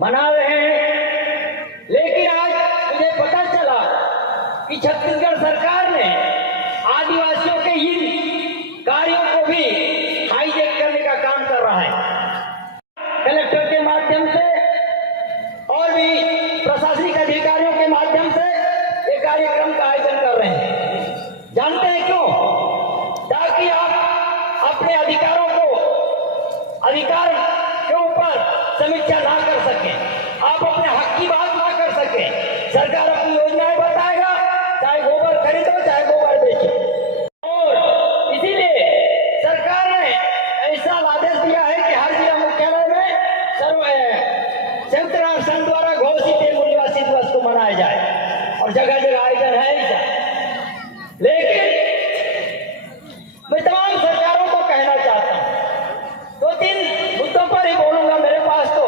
मना रहे हैं। लेकिन आज मुझे पता चला कि छत्तीसगढ़ सरकार ने आदिवासियों के इन कार्यों को भी हाईजैक करने का काम कर रहा है। कलेक्टर के माध्यम से और भी प्रशासनिक अधिकारियों के माध्यम से ये कार्यक्रम का आयोजन कर रहे हैं। जानते हैं क्यों? ताकि आप अपने अधिकारों को अधिकार के ऊपर समीक्षा ना कर सकें, आप अपने हक की बात ना कर सकें। सरकार अपनी योजनाएं बताएगा, चाहे गोबर खरीदो चाहे गोबर बेचो। और इसीलिए सरकार ने ऐसा आदेश दिया है कि हर जिला मुख्यालय में संयुक्त राष्ट्र संघ द्वारा घोषित मूल्यवासी दिवस को मनाया जाए और जगह जगह आयोजन है ऐसा। लेकिन मैं तमाम सरकारों को कहना चाहता हूं, 2-3 मुद्दों पर ही बोलूंगा। मेरे पास तो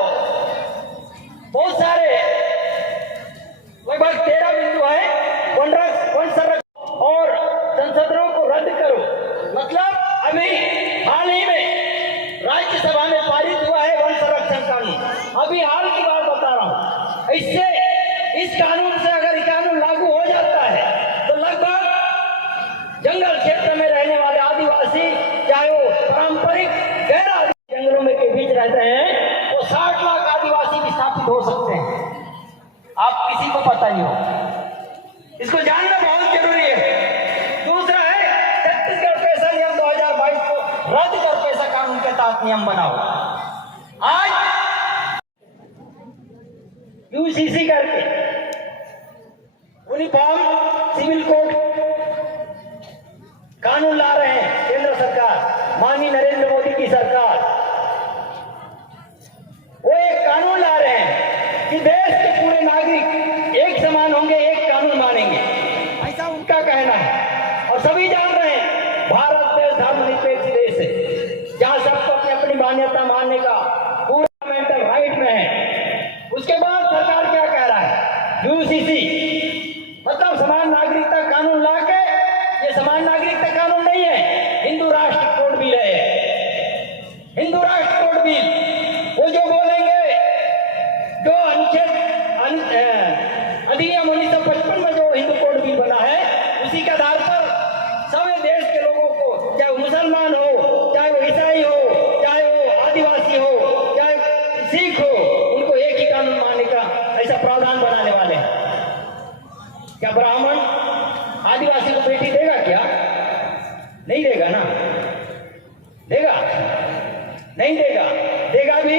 बहुत सारे लगभग 13 बिंदु है। वन संरक्षण और संशोधनों को रद्द करो, मतलब अभी हाल ही में राज्यसभा में पारित हुआ है वन संरक्षण कानून। अभी हाल की बात बता रहा हूं। इससे इस कानून से अगर ये कानून लागू हो जाता है तो लगभग जंगल क्षेत्र में रहने वाले आदिवासी, चाहे वो पारंपरिक गैर जंगलों में के बीच रहते हैं, वो 60 लाख आदिवासी विस्थापित हो सकते हैं। आप किसी को पता नहीं हो, इसको जानना बहुत जरूरी है। दूसरा है छत्तीसगढ़ पैसा नियम 2022 को रद्द कर पैसा कानून के तहत नियम बनाओ। आज यूसीसी करके यूनिफॉर्म सिविल कोड कानून ला रहे हैं केंद्र सरकार, माननीय नरेंद्र मोदी की सरकार। वो एक कानून ला रहे हैं कि देश के पूरे नागरिक एक समान होंगे, एक कानून मानेंगे, ऐसा उनका कहना है। और सभी जान रहे हैं भारत देश धर्मनिरपेक्ष देश है, जहां सबको अपनी अपनी मान्यता मानने का पूरा मेंटल राइट में है। उसके बाद सरकार क्या कह रहा है? यूसीसी मतलब समान नागरिकता कानून ला के, ये समान नागरिकता कानून नहीं है, हिंदू राष्ट्र कोड बिल है। हिंदू राष्ट्र कोड बिल वो जो बोलेंगे, जो अनुच्छेद अधिनियम 1955 में जो हिंदू कोड बिल बना है, उसी के आधार पर सभी देश के लोगों को, चाहे वो मुसलमान हो, चाहे वो ईसाई हो, चाहे वो आदिवासी हो, चाहे सिख हो, उनको एक ही कानून मानने का ऐसा प्रावधान बनाने वाले हैं। क्या ब्राह्मण आदिवासी को बेटी देगा? क्या नहीं देगा ना? देगा? नहीं देगा। देगा भी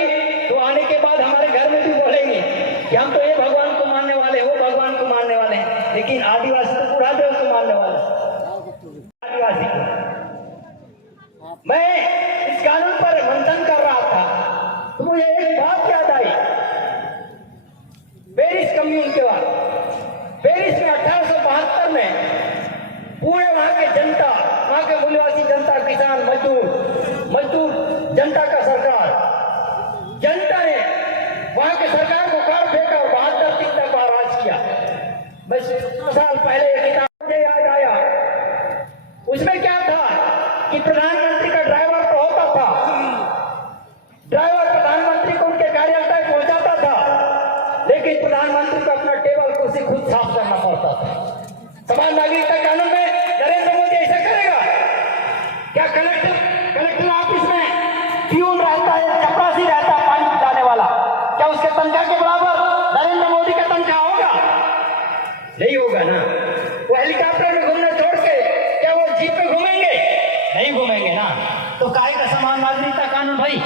तो आने के बाद हमारे घर में भी बोलेंगे कि हम तो ये भगवान को मानने वाले, वो भगवान को मानने वाले हैं, लेकिन आदिवासी तो बुढ़ा देव को मानने वाले। आदिवासी को मैं इस कानून पर मंथन कर रहा था तो मुझे एक बात याद आई। पेरिस कम्यून के बाद, पेरिस में 1872 में पूरे वहां के जनता, वहां के मूलवासी जनता, किसान, मजदूर जनता का सरकार, जनता ने वहां के सरकार को कर फेंका और 72 दिन तक राज किया। मैं 100 साल पहले एक किताब मुझे याद आया, उसमें क्या था कि प्रधानमंत्री का ड्राइवर तो होता था, ड्राइवर प्रधानमंत्री को उनके कार्यालय तक पहुंचाता था, लेकिन प्रधानमंत्री को अपना टेबल कुर्सी खुद साफ करना पड़ता था। समान नागरिकता कानून में नरेंद्र मोदी ऐसा करेगा क्या? कलेक्टर ऑफिस में प्यून रहता है, चपरासी रहता है, पानी पिलाने वाला, क्या उसके तनख्वाह के बराबर नरेंद्र मोदी का तनख्वाह होगा? नहीं होगा ना। वो हेलीकॉप्टर में घूमना छोड़ के क्या वो जीप पे घूमेंगे? नहीं घूमेंगे ना। तो काहे का समान नागरिकता कानून भाई?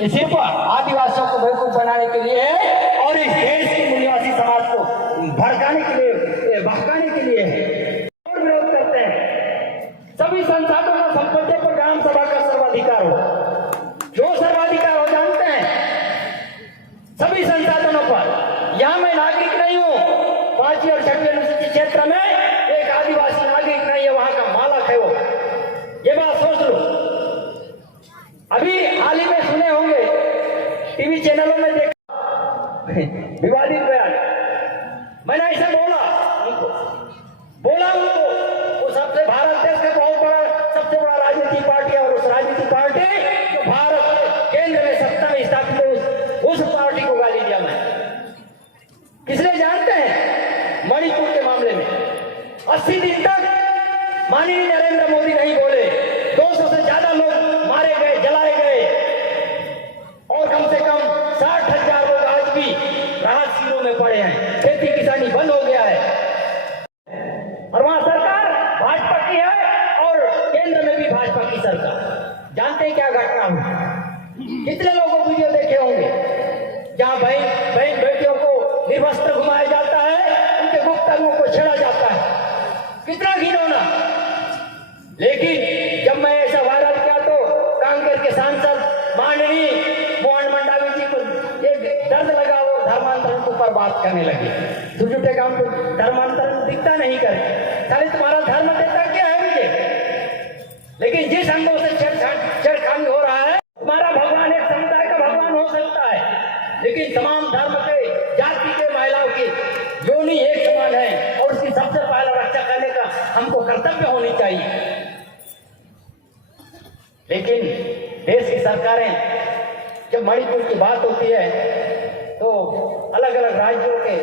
ये सिर्फ आदिवासियों को बेवकूफ बनाने के लिए है और इस देश के मूल्यवासी समाज को भड़काने के लिए, बहकाने के लिए है। और विरोध करते हैं सभी संसाधनों और संपत्ति पर ग्राम सभा का सर्वाधिकार हो। जो सर्वाधिकार हो जानते हैं, सभी संसाधनों पर। यहां मैं नागरिक नहीं हूं, 5वीं और 6वीं अनुसूचित क्षेत्र में एक आदिवासी नागरिक नहीं है, वहां का मालक है वो। ये बात सोच लो। अभी हाल ही में सुने होंगे, टीवी चैनलों में देखा विवादित बयान। मैंने ऐसा बोला उनको, वो सबसे भारत देश का बहुत बड़ा, सबसे बड़ा राजनीतिक पार्टी है, और उस राजनीतिक पार्टी जो भारत केंद्र में सत्ता में स्थापित है, उस पार्टी को गाली दिया मैं। 80 दिन तक माननीय नरेंद्र मोदी नहीं बोले। 200 से ज्यादा लोग मारे गए, जलाए गए और कम से कम 60,000 लोग आज भी राहत शिविरों में पड़े हैं। खेती किसानी बंद हो गया है और वहां सरकार भाजपा की है और केंद्र में भी भाजपा की सरकार। जानते हैं क्या घटना हुई? कितने लोगों को वीडियो देखे होंगे जहां बहन बेटियों को निर्वस्त्र घुमाया जाता है, उनके गुप्त अंगों को छेड़ा जाता है। कितना घिनौना। लेकिन जब मैं ऐसा वायरल किया तो कांग्रेस के सांसद माननीय मोहन मंडावी जी को एक दर्द लगा, वो धर्मांतरण के ऊपर बात करने लगे। झूठे काम को धर्मांतरण दिखता नहीं करे, खाली तुम्हारा धर्म देता क्या है मुझे। लेकिन जिस अंगों से छेड़खानी हो रहा है, तुम्हारा भगवान एक समुदाय का भगवान हो सकता है, लेकिन तमाम धर्म के, जाति के, महिलाओं की योनि एक समान है और उसकी सबसे पहला रक्षा करने का हमको कर्तव्य होनी चाहिए। लेकिन देश की सरकारें जब मणिपुर की बात होती है तो अलग अलग राज्यों के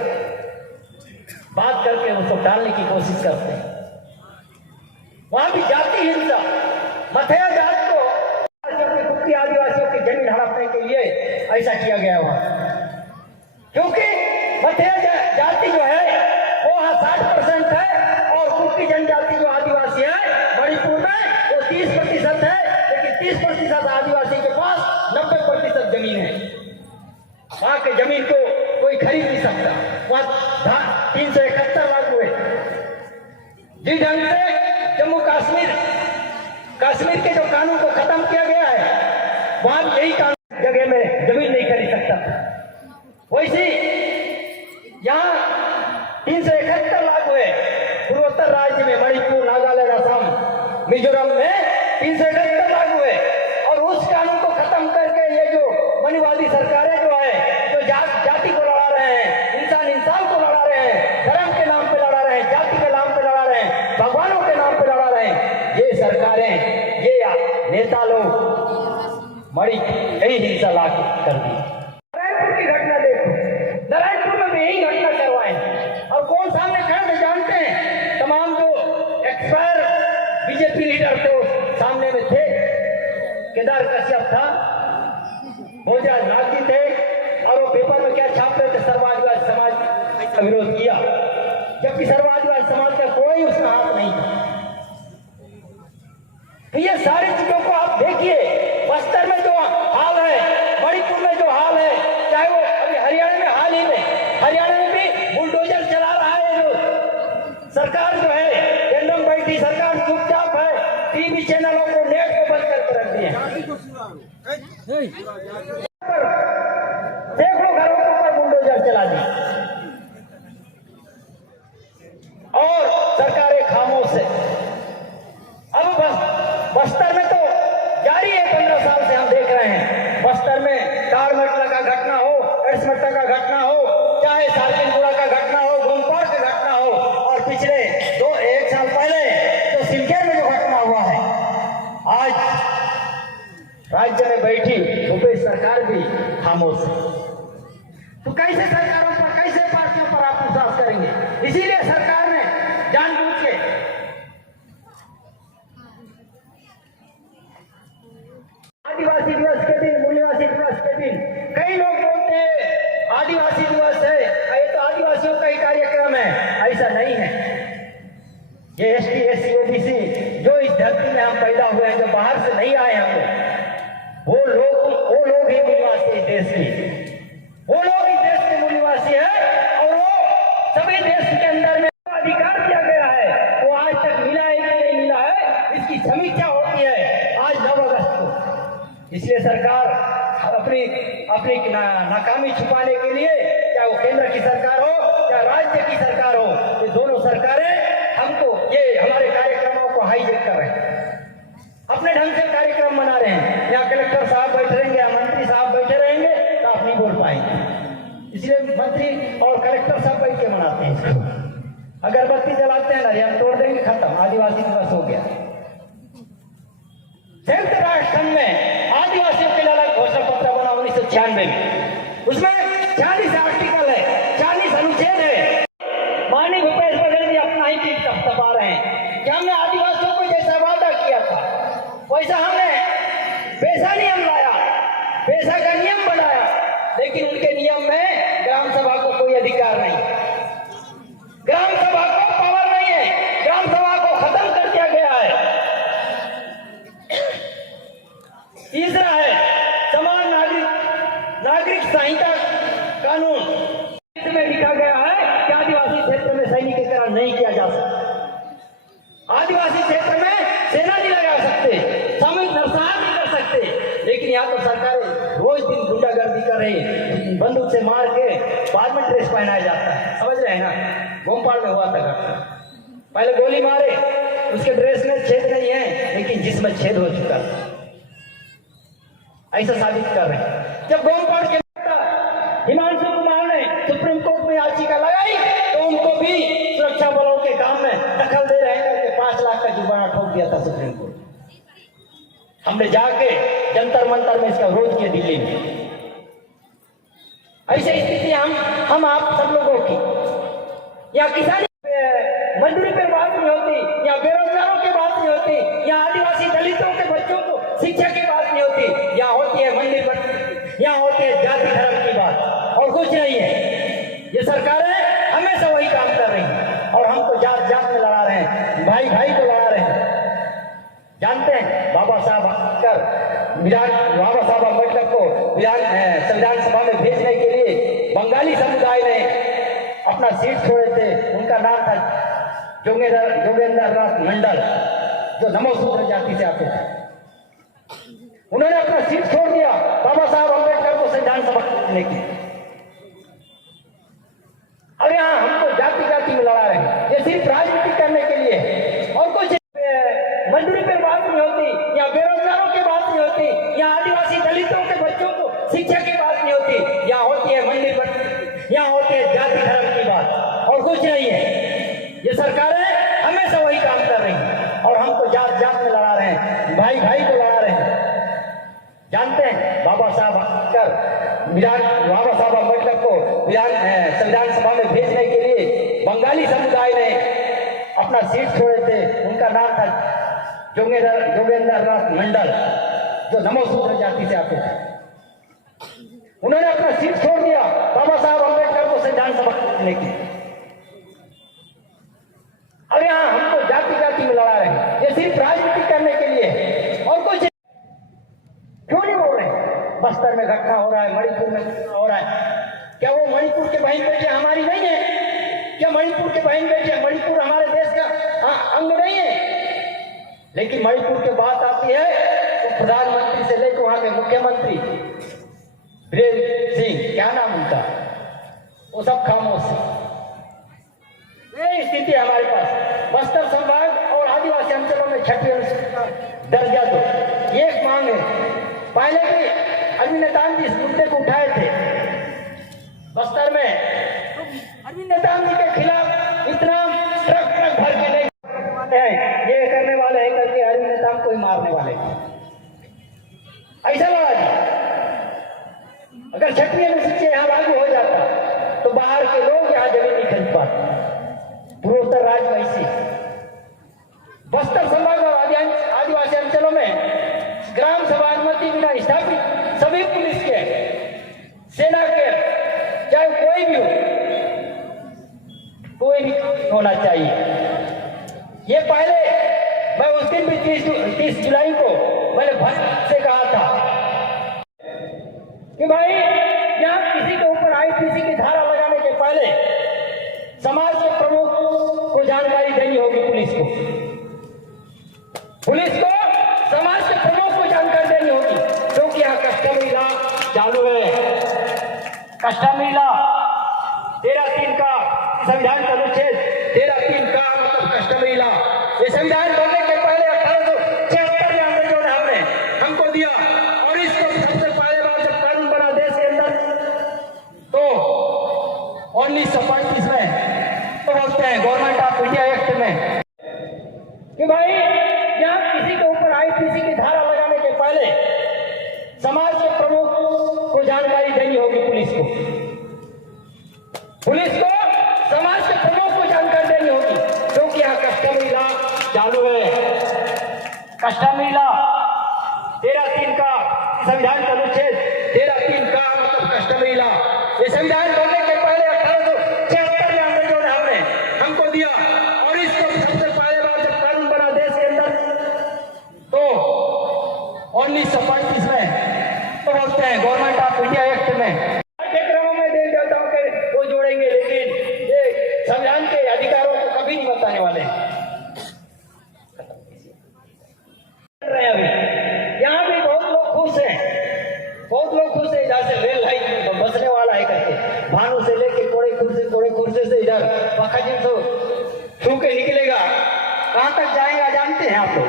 बात करके उसको टालने की कोशिश करते हैं। वहां भी जाति हिंसा, मथुरा जात को कुकी आदिवासियों की जमीन हड़पने के लिए ऐसा किया गया वहां, क्योंकि मथुरा जाति जो है वो 60% है और कुकी जनजाति जो आदिवासी है मणिपुर में वो 30% है। लेकिन 30% आदिवासी के पास 90% जमीन है। वहां के जमीन को कोई खरीद नहीं सकता। वहां 371 लागू है। जिस ढंग से जम्मू कश्मीर के जो कानून को खत्म किया गया है, वहां यही कानून जगह में जमीन नहीं खरीद सकता। वैसे यहाँ 371 लागू है। पूर्वोत्तर राज्य में मणिपुर, नागालैंड, असम, मिजोरम में 371 लागू है और उस कानून को खत्म करके ये जो मनुवादी सरकारें जो है, जो जाति को लड़ा रहे हैं, इंसान को लड़ा रहे हैं, धर्म के नाम पे लड़ा रहे हैं, जाति के नाम पे लड़ा रहे हैं, भगवानों के नाम पे लड़ा रहे हैं, ये सरकारें, ये नेता लोग मणि यही हिंसा लागू कर दी। नारायणपुर की घटना देखो, नारायणपुर में भी यही घटना करवाए और कौन सामने खड़े जानते हैं? तमाम जो एक्सपायर बीजेपी लीडर थे सामने में थे। केदार कश्यप था, भोजराज नाथ जी थे और वो पेपर में क्या छाप रहे थे? सर्वादिवासी समाज का विरोध किया, जबकि सर्वादिवासी समाज का कोई उसका हाथ नहीं था। तो ये सारी चीजों को आप देखिए। बस्तर में जो हाल है, मणिपुर में जो हाल है, चाहे वो अभी हरियाणा में हाल ही में, हरियाणा में भी बुलडोजर चला रहा है। जो सरकार जो है केंद्र में बैठी सरकार चुपचाप है, टीवी चैनलों को नेट को बंद करके रख दिए। सैकड़ों घरों के ऊपर बुलडोजर चला दी और सरकारें खामोश है। अब बस्तर में तो जारी है, 15 साल से हम देख रहे हैं। बस्तर में कारमटला का घटना हो, एड्समट्टा का घटना हो, चाहे सार्किनपुरा का घटना हो, गोमपाड़ का घटना हो और पिछले 1 साल पहले तो सिलचर में जो घटना हुआ है, आज राज्य में बैठी भूपेश सरकार भी खामोश है। तो कैसे सरकारों पर, कैसे पार्टियों पर आप विश्वास करेंगे? इसीलिए सरकार ने जानबूझ के आदिवासी दिवस के दिन, मूल्यवासी दिवस के दिन कई लोग बोलते हैं आदिवासी दिवस है, ये तो आदिवासियों का ही कार्यक्रम है। ऐसा नहीं है। ये एसटी, एससी, ओबीसी जो इस धरती में हम पैदा हुए हैं, जो बाहर से नहीं आए हम लोग, वो लोग ही मूल्यवासी है देश की। वो लोग ही देश के मूल्यवासी है और वो सभी देश के अंदर में अधिकार दिया गया है, वो आज तक मिला है कि नहीं मिला है, इसकी समीक्षा होती है आज 9 अगस्त को। इसलिए सरकार अपनी नाकामी छुपाने के लिए, चाहे वो केंद्र की सरकार हो चाहे राज्य की सरकार हो, ये दोनों सरकारें हमको ये हमारे कार्यक्रमों को हाईजेक कर रहे हैं, अपने ढंग से कार्यक्रम मना रहे हैं। यहाँ कलेक्टर साहब बैठे रहेंगे या मंत्री साहब बैठे रहेंगे तो आप नहीं बोल पाएंगे। इसलिए मंत्री और कलेक्टर साहब बैठ के मनाते हैं इसको। अगरबत्ती जलाते हैं ना, हम तोड़ देंगे, खत्म, आदिवासी दिवस हो गया। संयुक्त राष्ट्र संघ में आदिवासियों के लिए अलग घोषणा पत्र बना 1996 में, उसमें 40 आर्टिकल है, 40 अनुच्छेद है। माननीय भूपेश बघेल जी अपना ही पीठ थपथपा रहे हैं। वैसा हमने पैसा नियम लाया, पैसा का नियम बनाया, लेकिन उनके नियम में ग्राम सभा को कोई अधिकार नहीं, ग्राम सभा को पावर नहीं है, ग्राम सभा को खत्म कर दिया गया है। तीसरा है समान नागरिक संहिता कानून, इसमें लिखा गया है कि आदिवासी क्षेत्र में सैनिकीकरण नहीं किया जा सकता, आदिवासी क्षेत्र में सेना नहीं लगा सकते, सामूहिक नरसंहार नहीं कर सकते, लेकिन यहाँ तो सरकारें रोज दिन गुंडागर्दी कर रही है, बंदूक से मार के बाद में ड्रेस पहनाया जाता है, समझ रहे हैं ना। भोपाल में हुआ था, पहले गोली मारे, उसके ड्रेस में छेद नहीं है, लेकिन जिसमें छेद हो चुका, ऐसा साबित कर रहे हैं। जब भोपाल के हिमांशु कुमार ने सुप्रीम कोर्ट में याचिका लगाई तो उनको भी सुरक्षा बलों के काम में दखल दे रहे करके 5 लाख का जुर्माना ठोक दिया था सुप्रीम कोर्ट। हमने जाके जंतर मंतर में इसका विरोध किया दिल्ली में। ऐसी स्थिति हम आप सब लोगों की, या किसानी मजदूरी पे बात नहीं होती, या बेरोजगारों की बात नहीं होती, या आदिवासी दलितों के बच्चों को शिक्षा की बात नहीं होती, यहाँ होती है मंदिर पर, यहाँ होती है जाति धर्म की बात, और कुछ नहीं है। ये सरकारें हमेशा वही काम कर रही हैं, और हम तो जात जात में लड़ा रहे हैं, भाई भाई को लड़ा रहे हैं। जानते हैं बाबा साहब अम्बेडकर को संविधान सभा में भेजने के लिए बंगाली समुदाय ने अपना सीट छोड़े थे, उनका नाम था जोगेंद्र नाथ मंडल, जो नमोसूत्र जाति से आते थे। उन्होंने अपना सीट छोड़ दिया बाबा साहब अम्बेडकर को संविधान सभा भेजने की। अब यहाँ हमको जाति जाति में लड़ा रहे हैं, ये सिर्फ राजनीति करने के लिए है, और कुछ मजदूरी पे बात नहीं होती, या बेरोजगारों की बात नहीं होती, या आदिवासी दलितों के बच्चों को शिक्षा की बात नहीं होती, यहाँ होती है मंदिर पर, यहाँ होती है जाति धर्म की बात, और कुछ नहीं है। ये सरकारें हमेशा वही काम कर रही हैं, और हम तो जात जात में लड़ा रहे हैं, भाई भाई को लड़ा रहे हैं। जानते हैं बाबा साहब अम्बेडकर को संविधान सभा में भेजने के लिए बंगाली समुदाय ने अपना सीट छोड़े थे, उनका नाम था जोगेंद्र नाथ मंडल, जो नमोसूत्र जाति से आते थे। उन्होंने अपना सीट छोड़ दिया बाबा साहब अम्बेडकर को संविधान सभा भेजने की। अब यहाँ हमको जाति जाति में लड़ा रहे हैं, ये सिर्फ राजनीति करने के लिए है, और कुछ क्यों नहीं बोल रहे। बस्तर में घटना हो रहा है, मणिपुर में घटना हो रहा है, क्या वो मणिपुर के बहन बेटे हमारी नहीं है? क्या मणिपुर के बहन बेटे, मणिपुर हमारे देश का अंग नहीं है? लेकिन मणिपुर की बात आती है तो प्रधानमंत्री से लेकर वहां के मुख्यमंत्री बीरेंद्र सिंह, क्या नाम उनका, वो सब खामोश है। ये स्थिति है हमारे पास। बस्तर संभाग और आदिवासी अंचलों में छठी दर्जा दो, ये एक मांग है। पहले भी अरविंद नेताम जी इस मुद्दे को उठाए थे बस्तर में, अरविंद नेताम जी के खिलाफ इतना ट्रक भर के नहीं है, ये करने वाले हैं करके अरविंद नेताम को ही मारने वाले, ऐसा लगा जी। अगर छठी अनुसूची यहाँ लागू हो जाता तो बाहर के लोग यहाँ जमीन नहीं खरीद पाते। पूर्वोत्तर राज्य में ऐसी बस्तर संभाग और आदिवासी अंचलों में ग्राम सभा अनुमति बिना स्थापित सभी पुलिस के, सेना के, चाहे कोई भी हो, कोई भी होना चाहिए। ये पहले मैं उस दिन भी 30 जुलाई को मैंने भक्त से कहा था कि भाई यहाँ किसी के ऊपर आईपीसी की धारा लगाने के पहले समाज के प्रमुख को जानकारी देनी होगी, पुलिस को समाज के प्रमुख को जानकारी देनी होगी, क्योंकि यहाँ कस्टमरी लॉ चालू है। कस्टमरी लॉ 13(3) का संविधान का अनुच्छेद 13(3) का मतलब कस्टमरी लॉ, ये संविधान बनने के पहले 1876 में अंग्रेजों ने हमको दिया, और इसको सबसे पहले बार जब कानून बना देश के अंदर तो 1935 में तो बोलते हैं गवर्नमेंट ऑफ इंडिया एक्ट में कि भाई यहाँ किसी के ऊपर आईपीसी की धारा लगाने के पहले समाज के प्रमुख को जानकारी देनी होगी, पुलिस को समाज के प्रमुख को जानकारी देनी होगी, क्योंकि यहाँ कस्टमरी लॉ चालू है। कस्टमरी लॉ बखजन तो छू के निकलेगा, कहाँ तक जाएगा जानते हैं आप लोग?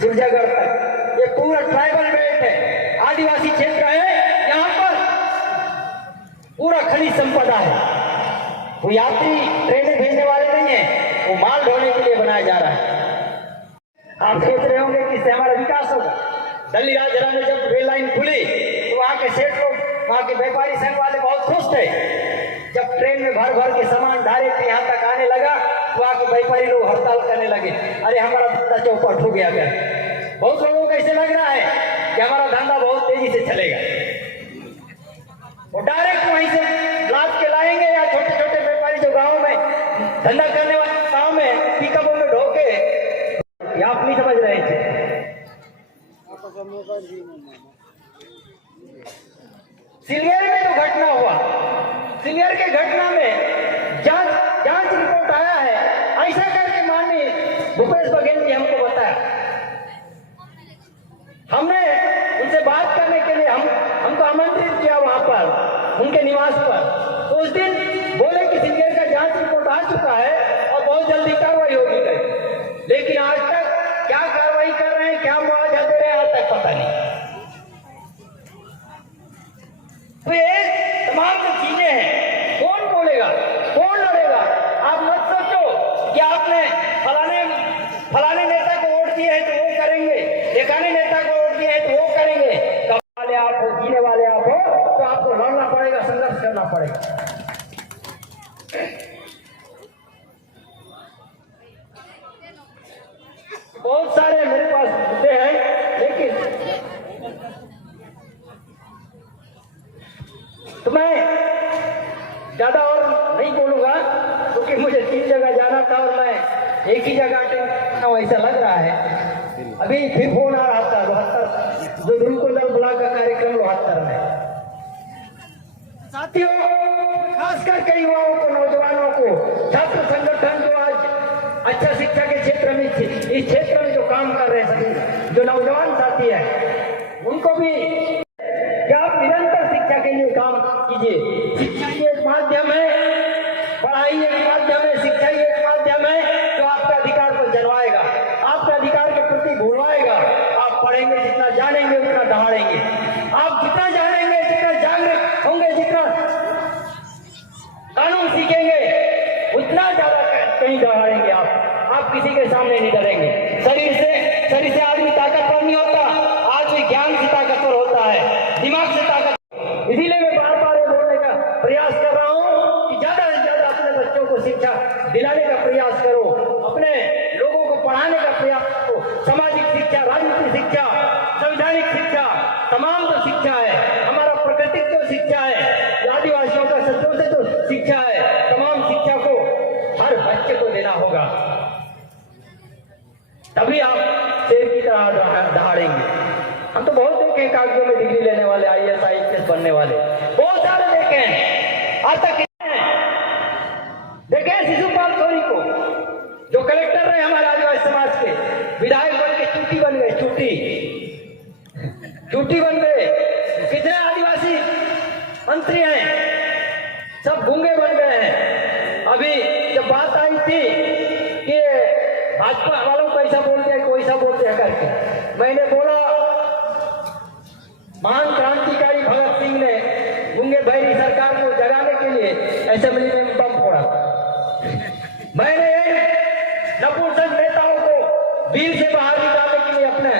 सूरजागढ़ तक। ये पूरा ट्राइबल बेल्ट है, आदिवासी क्षेत्र है, यहाँ पर पूरा खनिज संपदा है। वो यात्री ट्रेनें भेजने वाले नहीं है, वो माल ढोने के लिए बनाया जा रहा है। आप सोच रहे होंगे कि इससे हमारा विकास होगा। दिल्ली राजधानी में जब रेल लाइन खुली तो वहाँ के सेठ लोग, वहाँ के व्यापारी संघ वाले बहुत खुश थे। जब ट्रेन में भर भर के सामान डायरेक्ट यहाँ तक आने लगा तो वहाँ के व्यापारी लोग हड़ताल करने लगे, अरे हमारा धंधा चौपट हो गया। कर बहुत लोगों को ऐसे लग रहा है कि हमारा धंधा बहुत तेजी से चलेगा। वो डायरेक्ट वहीं से लाद के लाएंगे, या छोटे छोटे व्यापारी जो गाँव में धंधा करने वाले गाँव में पिकअपों में ढो के, आप नहीं समझ रहे थे। सिलगेर में जो घटना हुआ, सिलगेर के घटना में जांच रिपोर्ट आया है, ऐसा करके माननीय भूपेश बघेल जी हमको बताया। हमने उनसे बात करने के लिए हमको आमंत्रित किया वहां पर, उनके निवास पर। तो उस दिन बोले कि सिलगेर का जांच रिपोर्ट आ चुका है और बहुत जल्दी कार्रवाई होगी, लेकिन आज तक क्या कार्रवाई कर रहे हैं, क्या मुआवजा दे रहे हैं, आज तक पता नहीं। तो ये तमाम जो चीजें हैं, कौन बोलेगा, कौन लड़ेगा? आप मत सोचो कि आपने फलाने नेता को वोट दिए है तो वो करेंगे, ढेकाने नेता को वोट दिए है तो वो करेंगे। कब वाले आप हो, जीने वाले आप हो, तो आपको लड़ना पड़ेगा, संघर्ष करना पड़ेगा। बहुत सारे मेरे पास मुद्दे हैं, लेकिन तो मैं ज्यादा और नहीं बोलूंगा, क्योंकि मुझे 3 जगह जाना था और मैं एक ही जगह अटेंड, ऐसा लग रहा है। अभी फिर फोन आ रहा था लोहत्तर, जो गुरुकुल दल ब्लॉक का कार्यक्रम लोहत्तर में। साथियों, खासकर के युवाओं को, नौजवानों को, छात्र संगठन जो आज अच्छा शिक्षा के क्षेत्र में, इस क्षेत्र में जो काम कर रहे हैं, जो नौजवान साथी है, उनको भी कि आप निरंतर शिक्षा के लिए काम कीजिए। शिक्षा ही एक माध्यम है, पढ़ाई एक माध्यम है, शिक्षा ही एक माध्यम है जो आपके अधिकार को जलवाएगा, आपके अधिकार के प्रति भूलवाएगा। आप पढ़ेंगे, जितना जानेंगे उतना दहाड़ेंगे। आप जितना जानेंगे, जितना जागरूक होंगे, जितना कानून सीखेंगे, उतना ज्यादा कहीं दहाड़ेंगे। आप किसी के सामने नहीं डरेंगे। शरीर से आदमी ताकतवर नहीं होता, आदमी ज्ञान से ताकतवर होता है, दिमाग से ताकतवर। इसीलिए मैं बार बार ये बोलने का प्रयास कर रहा हूँ कि ज्यादा से ज्यादा अपने बच्चों को शिक्षा दिलाने का प्रयास करो, अपने लोगों को पढ़ाने का प्रयास करो। सामाजिक शिक्षा, राजनीतिक शिक्षा, संवैधानिक शिक्षा, तमाम जो शिक्षा है, हमारा प्राकृतिक जो शिक्षा है, आदिवासियों का सत्यों से जो शिक्षा है, तमाम शिक्षा को हर बच्चे को देना होगा, तभी आप शेर की तरह दहाड़ेंगे। हम तो बहुत देखे हैं कागजों में डिग्री लेने वाले, IAS IPS बनने वाले, बहुत सारे देखे हैं। आज तक देखे शिशुपाल सोरी को, जो कलेक्टर रहे हमारे आदिवासी समाज के, विधायक बन के चूटी बन गए, चूटी बन गए। कितने आदिवासी मंत्री हैं, सब गूंगे बन गए हैं। अभी जब बात आई थी कि भाजपा वालों को ऐसा बोलते हैं, कोई ऐसा बोलते हैं करके, मैंने बोला महान क्रांतिकारी भगत सिंह ने गूंगे बहरी सरकार को जगाने के लिए असेंबली में बम फोड़ा। मैंने नपुंसक नेताओं को बिल से बाहर निकालने के लिए अपने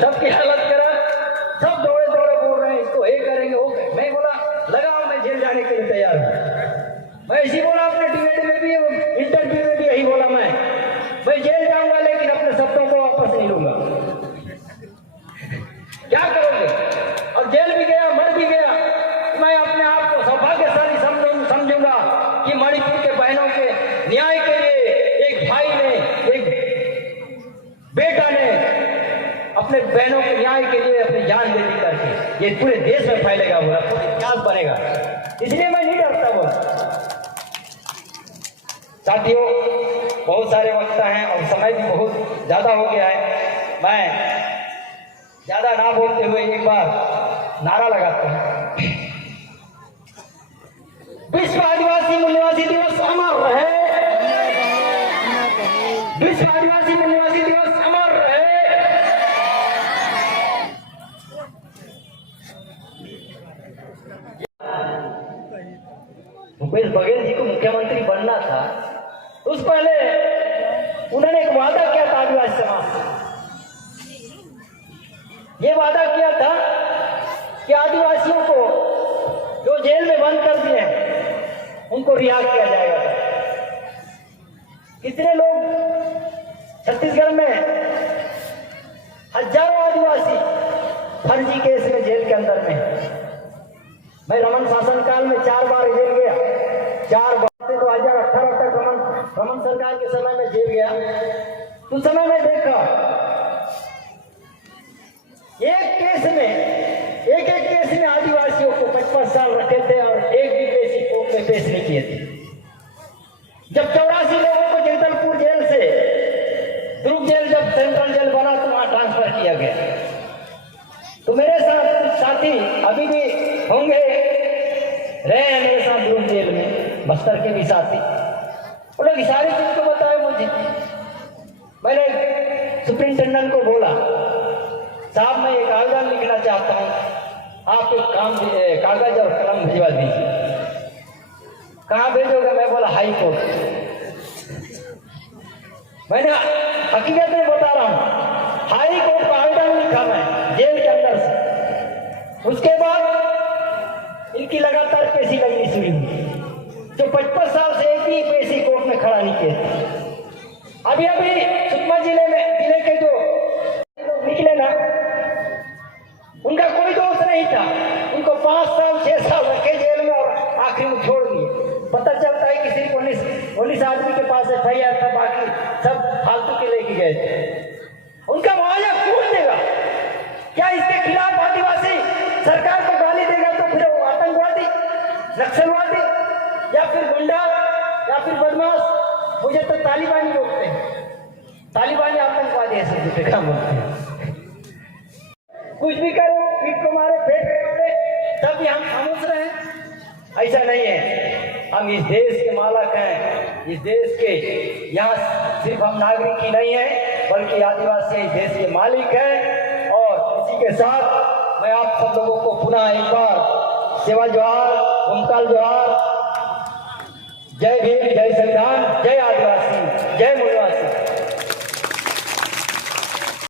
सबकी हालत करा, सब दौड़े बोल रहे हैं इसको ये करेंगे वो करेंगे। मैं बोला लगाओ, मैं जेल जाने के लिए तैयार हूँ। मैं इसी बोला अपने डिबेट में भी, इंटरव्यू में भी यही बोला, मैं जेल जाऊंगा लेकिन अपने शब्दों को वापस नहीं लूंगा। क्या करोगे? और जेल भी गया, मर भी गया, मैं अपने आप को सौभाग्यशाली समझूंगा कि मणिपुर के बहनों के न्याय के लिए एक भाई ने, एक बेटा ने अपने बहनों के न्याय के लिए अपनी जान दे दी करके, ये पूरे देश में फैलेगा, वो पूरे इतिहास बनेगा। इसलिए मैं नहीं डरता। वो साथियों, बहुत सारे वक्ता हैं और समय भी बहुत ज्यादा हो गया है। मैं ज्यादा ना बोलते हुए एक बार नारा लगाता हूं। विश्व आदिवासी मूल्यवासी दिवस अमर रहे। विश्व आदिवासी मूल्यवासी दिवस अमर रहे। भूपेश बघेल जी को मुख्यमंत्री बनना था, उस पहले उन्होंने एक वादा किया था आदिवासी समाज से। ये वादा किया था कि आदिवासियों को जो जेल में बंद कर दिए हैं उनको रिहा किया जाएगा। कितने लोग छत्तीसगढ़ में हजारों आदिवासी फर्जी केस में जेल के अंदर में हैं। मैं रमन शासनकाल में 4 बार जेल गया, 4 बार। 2018 तक रमन सरकार के समय में जेल गया। उस समय में देखा एक केस में, एक केस में आदिवासियों को 55 साल रखे थे और एक भी केस कोर्ट में पेश नहीं किए थे। जब 84 लोगों को जगदलपुर जेल से दुर्ग जेल, जब सेंट्रल जेल बना तो वहां ट्रांसफर किया गया। तो मेरे साथ साथी अभी भी होंगे, रहे हैं मेरे साथ दुर्ग जेल में, बस्तर के भी साथी। वो लोग सारी चीज को बताए मुझे। मैंने सुप्रिंटेंडेंट को बोला, साहब मैं एक कागजात लिखना चाहता हूँ, आप एक कागज और कलम भिजवा दीजिए। कहाँ भेजोगे? मैं बोला हाई कोर्ट। मैंने हकीकत में बता रहा हूँ, हाई कोर्ट का आवेदन लिखा मैं जेल के अंदर से। उसके बाद इनकी लगातार पेशी लगनी शुरू हुई, जो 55 साल से एक भी पेशी कोर्ट में खड़ा नहीं किए। अभी सुकमा जिले के जो लोग निकले ना, उनका कोई दोष नहीं था। उनको 5 साल 6 साल रखे जेल में और आखिर में छोड़ दिए। पता चलता है कि सिर्फ 19 आदमी के पास FIR था, बाकी सब फालतू के लेके गए थे। उनका मुआवजा कौन देगा? क्या इसके खिलाफ आदिवासी सरकार को गाली देगा तो फिर वो आतंकवादी, नक्सलवादी या फिर गुंडा या फिर बदमाश? मुझे तो तालिबानी बोलते हैं, तालिबानी आतंकवादी ऐसे झूठे काम बोलते हैं। कुछ भी करो, पीठ को मारे, पेट को मारे, तब भी हम खामोश रहे? ऐसा नहीं है। हम इस देश के मालिक हैं, इस देश के, यहाँ सिर्फ हम नागरिक ही नहीं है बल्कि आदिवासी इस देश के मालिक हैं। और इसी के साथ मैं आप सब लोगों को पुनः एक बार सेवा जोहार, ओमकाल जोहार, जय भीम, जय संविधान, जय आदिवासी, जय मूलवासी।